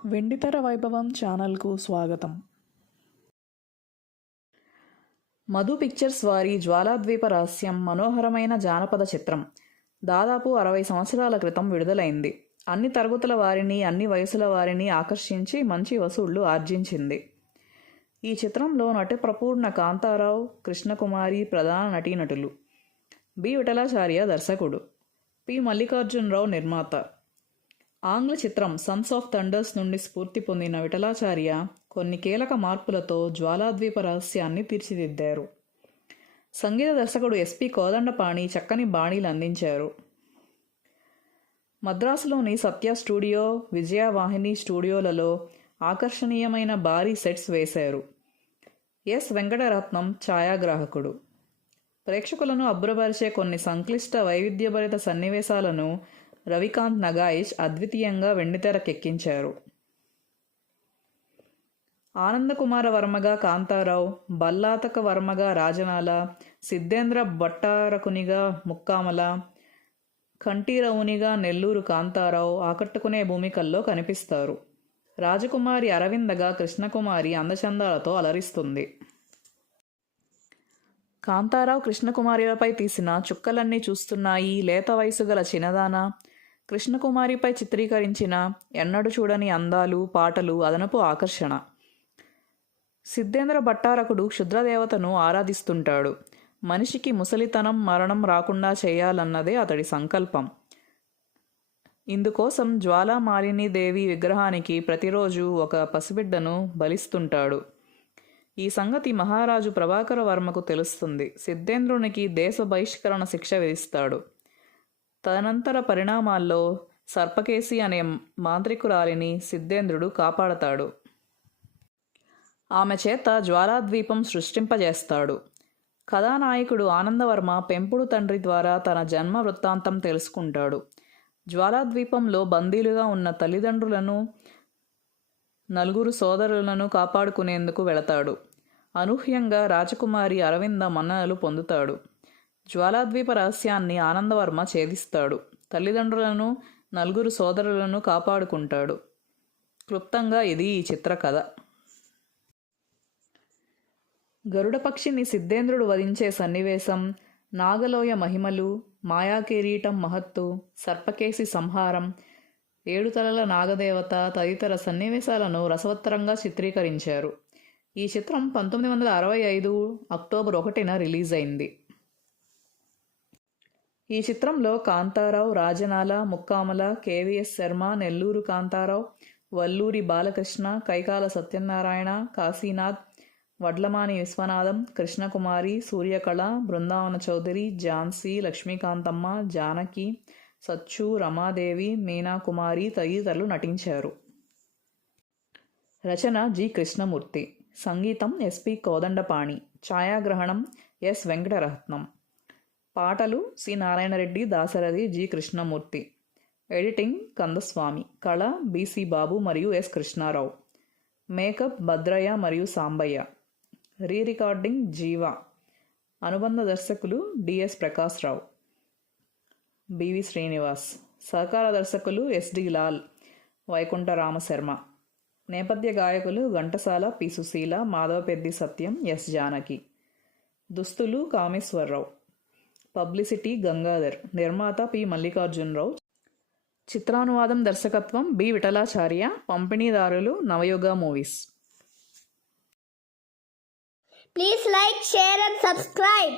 వెండితెర వైభవం ఛానల్కు స్వాగతం. మధు పిక్చర్స్ వారి జ్వాలాద్వీప రహస్యం మనోహరమైన జానపద చిత్రం దాదాపు 60 సంవత్సరాల క్రితం విడుదలైంది. అన్ని తరగతుల వారిని, అన్ని వయసుల వారిని ఆకర్షించి మంచి వసూళ్లు ఆర్జించింది. ఈ చిత్రంలో నటప్రపూర్ణ కాంతారావు, కృష్ణకుమారి ప్రధాన నటీనటులు. బి. విఠలాచార్య దర్శకుడు, పి. మల్లికార్జునరావు నిర్మాత. ఆంగ్ల చిత్రం సన్స్ ఆఫ్ థండర్స్ నుండి స్ఫూర్తి పొందిన విఠలాచార్య కొన్ని కీలక మార్పులతో జ్వాలాద్వీప రహస్యాన్ని తీర్చిదిద్దారు. సంగీత దర్శకుడు ఎస్పి కోదండపాణి చక్కని బాణీలు అందించారు. మద్రాసులోని సత్య స్టూడియో, విజయవాహిని స్టూడియోలలో ఆకర్షణీయమైన భారీ సెట్స్ వేశారు. ఎస్. వెంకటరత్నం ఛాయాగ్రాహకుడు. ప్రేక్షకులను అబ్బురపరిచే కొన్ని సంక్లిష్ట వైవిధ్యభరిత సన్నివేశాలను రవికాంత్ నగాయిష్ అద్వితీయంగా వెండితెరకెక్కించారు. ఆనందకుమార వర్మగా కాంతారావు, బల్లాతక వర్మగా రాజనాల, సిద్ధేంద్ర భట్టారకునిగా ముక్కామల, కంఠీరవునిగా నెల్లూరు కాంతారావు ఆకట్టుకునే భూమికల్లో కనిపిస్తారు. రాజకుమారి అరవిందగా కృష్ణకుమారి అందచందాలతో అలరిస్తుంది. కాంతారావు కృష్ణకుమారిపై తీసిన చుక్కలన్నీ చూస్తున్నాయి, లేత వయసు గల చిన్నదాన, కృష్ణకుమారిపై చిత్రీకరించిన ఎన్నడూ చూడని అందాలు, పాటలు అదనపు ఆకర్షణ. సిద్ధేంద్ర భట్టారకుడు క్షుద్రదేవతను ఆరాధిస్తుంటాడు. మనిషికి ముసలితనం, మరణం రాకుండా చేయాలన్నదే అతడి సంకల్పం. ఇందుకోసం జ్వాలామాలిని దేవి విగ్రహానికి ప్రతిరోజు ఒక పసిబిడ్డను బలిస్తుంటాడు. ఈ సంగతి మహారాజు ప్రభాకర వర్మకు తెలుస్తుంది. సిద్ధేంద్రునికి దేశ బహిష్కరణ శిక్ష విధిస్తాడు. తదనంతర పరిణామాల్లో సర్పకేసి అనే మాంత్రికురాలిని సిద్ధేంద్రుడు కాపాడతాడు. ఆమె చేత జ్వాలాద్వీపం సృష్టింపజేస్తాడు. కథానాయకుడు ఆనందవర్మ పెంపుడు తండ్రి ద్వారా తన జన్మ వృత్తాంతం తెలుసుకుంటాడు. జ్వాలాద్వీపంలో బందీలుగా ఉన్న తల్లిదండ్రులను, 4 సోదరులను కాపాడుకునేందుకు వెళతాడు. అనూహ్యంగా రాజకుమారి అరవింద మన్ననలు పొందుతాడు. జ్వాలాద్వీప రహస్యాన్ని ఆనందవర్మ ఛేదిస్తాడు. తల్లిదండ్రులను, 4 సోదరులను కాపాడుకుంటాడు. క్లుప్తంగా ఇది ఈ చిత్ర కథ. గరుడపక్షిని సిద్ధేంద్రుడు వధించే సన్నివేశం, నాగలోయ మహిమలు, మాయాకిరీటం మహత్తు, సర్పకేసి సంహారం, 7 తలల నాగదేవత తదితర సన్నివేశాలను రసవత్తరంగా చిత్రీకరించారు. ఈ చిత్రం 1965 అక్టోబర్ 1న రిలీజ్ అయింది. ఈ చిత్రంలో కాంతారావు, రాజనాల, ముక్కామల, కేవీఎస్ శర్మ, నెల్లూరు కాంతారావు, వల్లూరి బాలకృష్ణ, కైకాల సత్యనారాయణ, కాశీనాథ్, వడ్లమాని విశ్వనాథం, కృష్ణకుమారి, సూర్యకళ, బృందావన చౌదరి, ఝాన్సీ, లక్ష్మీకాంతమ్మ, జానకి, సచ్చు, రమాదేవి, మీనాకుమారి తదితరులు నటించారు. రచన జి. కృష్ణమూర్తి. సంగీతం ఎస్పి కోదండపాణి. ఛాయాగ్రహణం ఎస్. వెంకటరత్నం. పాటలు C. Narayana Reddy, Dasarathi, G. Krishnamurthy. Editing Kandaswamy. కళ బి.సి. బాబు మరియు ఎస్. కృష్ణారావు. మేకప్ భద్రయ్య మరియు సాంబయ్య. రీ రికార్డింగ్ జీవ. అనుబంధ దర్శకులు డిఎస్ ప్రకాశ్రావు, బివి శ్రీనివాస్. సహకార దర్శకులు ఎస్డి లాల్, వైకుంఠ రామశర్మ. నేపథ్య గాయకులు ఘంటసాల, పి. సుశీల, మాధవపెద్ది సత్యం, ఎస్. జానకి. దుస్తులు కామేశ్వరరావు. పబ్లిసిటీ గంగాధర్. నిర్మాత పి. మల్లికార్జునరావు. చిత్రానువాదం, దర్శకత్వం బి. విఠలాచార్య. పంపిణీదారులు Navayuga movies. Please like, share and subscribe.